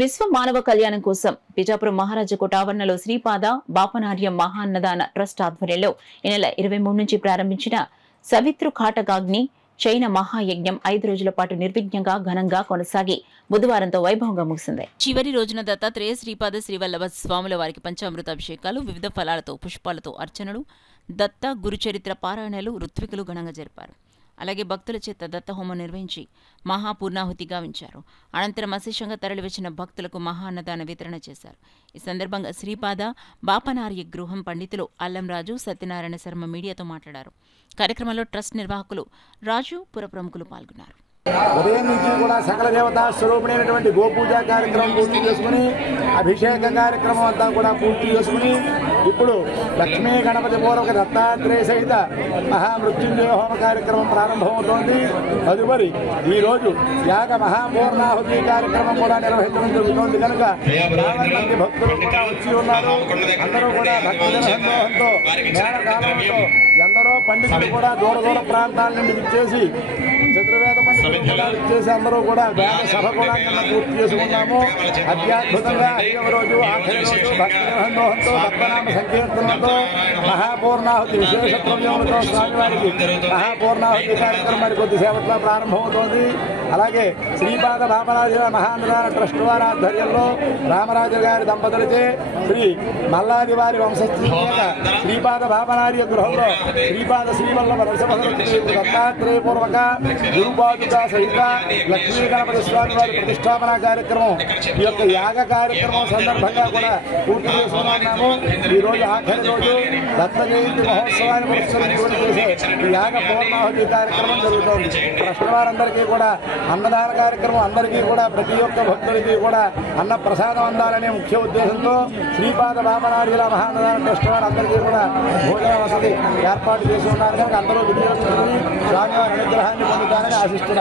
విశ్వ మానవ కళ్యాణం కోసం బిజాపురం మహారాజకోట ఆవరణలో శ్రీపాద బాపనార్యం మహాన్నదాన ట్రస్ట్ ఆధ్వర్యంలో ఈ నెల 23 నుంచి ప్రారంభించిన సవిత్రు కాటకాగ్ని చైన మహాయజ్ఞం 5 రోజుల పాటు నిర్విఘ్నంగా ఘనంగా కొనసాగి బుధవారంతో వైభవంగా ముగిసింది. చివరి రోజున దత్తాత్రేయ శ్రీపాద శ్రీవల్లభ స్వాముల వారికి పంచామృత అభిషేకాలు, వివిధ ఫలాలతో పుష్పాలతో అర్చనలు, దత్త గురుచరిత్ర పారాయణలు ఋత్వికులు ఘనంగా జరిపారు. అలాగే భక్తుల చేత దత్తహోమం నిర్వహించి మహాపూర్ణాహుతి గావించారు. అనంతరం అశేషంగా తరలివచ్చిన భక్తులకు మహాన్నదాన వితరణ చేశారు. ఈ సందర్భంగా శ్రీపాద బాపనార్య గృహం పండితులు అల్లంరాజు, సత్యనారాయణ శర్మ మీడియాతో మాట్లాడారు. కార్యక్రమంలో ట్రస్ట్ నిర్వాహకులు రాజు, పుర ప్రముఖులు పాల్గొన్నారు. ఉదయం నుంచి కూడా సకల దేవతా స్వరూపుడైనటువంటి గోపూజా కార్యక్రమం పూర్తి చేసుకుని అభిషేక కార్యక్రమం అంతా కూడా పూర్తి చేసుకుని ఇప్పుడు లక్ష్మీ గణపతి పూర్వక దత్తాత్రేయ సహిత మహామృత్యుంజయ హోమ కార్యక్రమం ప్రారంభమవుతోంది. తదుపరి ఈరోజు యాగ మహాపూర్ణాహుతి కార్యక్రమం కూడా నిర్వహించడం జరుగుతోంది. కనుక 50 మంది భక్తులు కూడా వచ్చి ఉన్నారు. అందరూ కూడా భక్తుల సందోహంతో మేళగానంతో ఎందరో పండితులు కూడా దూర దూర ప్రాంతాల నుండి విచ్చేసి చతుర్వేద పండితులు కూడా విచ్చేసి అందరూ కూడా వేద సభ కూడా పూర్తి చేసుకున్నాము. అత్యద్భుతంగా 5వ రోజు ఆఖరి రోజు భక్తుల సందోహంతో భక్తనామ సంకీర్తనలతో మహాపూర్ణాహుతి విశేష ద్రవ్యములతో స్వామివారికి మహాపూర్ణాహుతి కార్యక్రమం మరి కొద్దిసేపట్లో ప్రారంభమవుతోంది. అలాగే శ్రీపాద బాపనార్య మహాన్నదాన ట్రస్ట్ వారి ఆధ్వర్యంలో రామరాజు గారి దంపతులచే శ్రీ మల్లాది వారి వంశస్థ శ్రీపాద బాపనార్య గృహంలో శ్రీపాద శ్రీవల్లభ నరసింహ దత్తాత్రేయ పూర్వక గురుపాదుక సహిత లక్ష్మీ గణపతి స్వామి వారి ప్రతిష్టాపన కార్యక్రమం ఈ యొక్క యాగ కార్యక్రమం సందర్భంగా కూడా పూర్తి చేసుకున్నాము. ఈ రోజు ఆఖరి రోజు దత్త జయంతి మహోత్సవాన్ని పురస్కరించుకుని చేసే ఈ యాగ పూర్ణాహుతి కార్యక్రమం జరుగుతోంది. ట్రస్ట్ వారందరికీ కూడా అన్నదాన కార్యక్రమం అందరికీ కూడా ప్రతి ఒక్క భక్తుడికి కూడా అన్న ప్రసాదం అందాలనే ముఖ్య ఉద్దేశంతో శ్రీపాద బాపనార్యుల మహాన్నదాన ట్రస్ట్ వారందరికీ కూడా భోజన వసతి ఏర్పాటు చేసి ఉన్నారు. కనుక అందరూ వినియోగించుకుని స్వామివారి అనుగ్రహాన్ని పొందుతారని ఆశిస్తున్నారు.